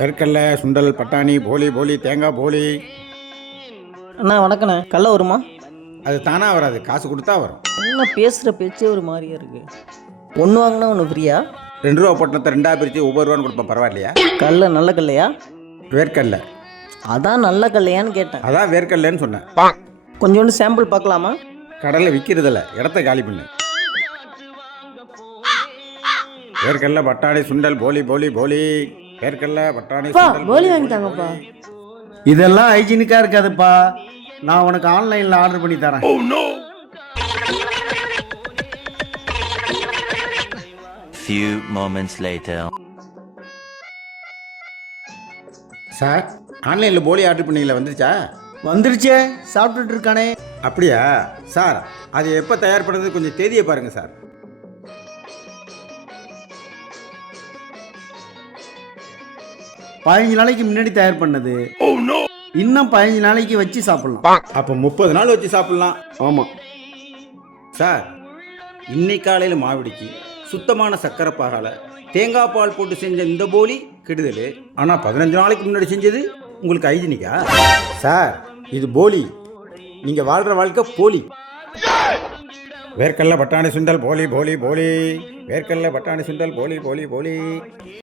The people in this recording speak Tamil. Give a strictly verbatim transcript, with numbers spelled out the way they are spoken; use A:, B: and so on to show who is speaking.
A: கற்கல்ல சுண்டல் பட்டாணி போலி போலி தேங்காய் போலி.
B: அண்ணா வணக்கண்ணே. கடல வருமா?
A: அது தானாக வராது, காசு கொடுத்தா வரும்.
B: என்ன பேசுகிற பேச்சே ஒரு மாதிரியா இருக்கு. ஒன்று வாங்கினா ஒன்று ஃப்ரீயா?
A: ரெண்டு ரூபா பொட்டணத்தை ரெண்டாக பிரித்து ஒவ்வொரு ரூபான்னு கொடுப்பேன், பரவாயில்லையா?
B: கடல நல்ல கடலையா?
A: வேர்க்கடல.
B: அதான் நல்ல கடலையான்னு கேட்டேன்.
A: அதான் வேர்க்கடலன்னு சொன்னேன்.
B: கொஞ்சோண்டு சாம்பிள் பார்க்கலாமா?
A: கடலை விற்கிறதில்ல, இடத்த காலி பண்ணு. வேர்க்கடல பட்டாணி சுண்டல் போலி போலி போலி. வேர்க்கடல பட்டாணி சுண்டல்
C: போலி வாங்கி தாங்கப்பா.
D: இதெல்லாம் ஹைஜீனிக்காக இருக்காதுப்பா. நான் உனக்கு ஆன்லைனில் ஆர்டர் பண்ணி தரேன்.
E: Few moments later.
A: சார், ஆன்லைனில் போலி ஆர்டர் பண்ணீங்களா? வந்துருச்சா?
D: வந்துருச்சே, சாப்பிட்டுட்டு இருக்கானே.
A: அப்படியா சார்? அது எப்போ தயார் பண்ணுறது கொஞ்சம் தேதியை பாருங்கள் சார்.
D: பதினஞ்சு நாளைக்கு முன்னாடி தயார் பண்ணது. இன்னும் பதினஞ்சு நாளைக்கு வச்சு சாப்பிடலாம்.
A: அப்போ முப்பது நாள் வச்சு சாப்பிட்லாம்.
D: ஆமாம்
A: சார், இன்னைக்கு காலையில் மாவிடிக்கு சுத்தமான சர்க்கரை பாகால தேங்காய் பால் போட்டு செஞ்ச இந்த போலி கெடுதல். ஆனால் பதினஞ்சு நாளைக்கு முன்னாடி செஞ்சது உங்களுக்கு ஹைஜீனிக்கா? சார், இது போலி. நீங்கள் வாழ்கிற வாழ்க்கை போலி. வேர்க்கடல பட்டாணி சுண்டல் போலி போலி போலி. வேர்க்கடல பட்டாணி சுண்டல் போலி போலி போலி.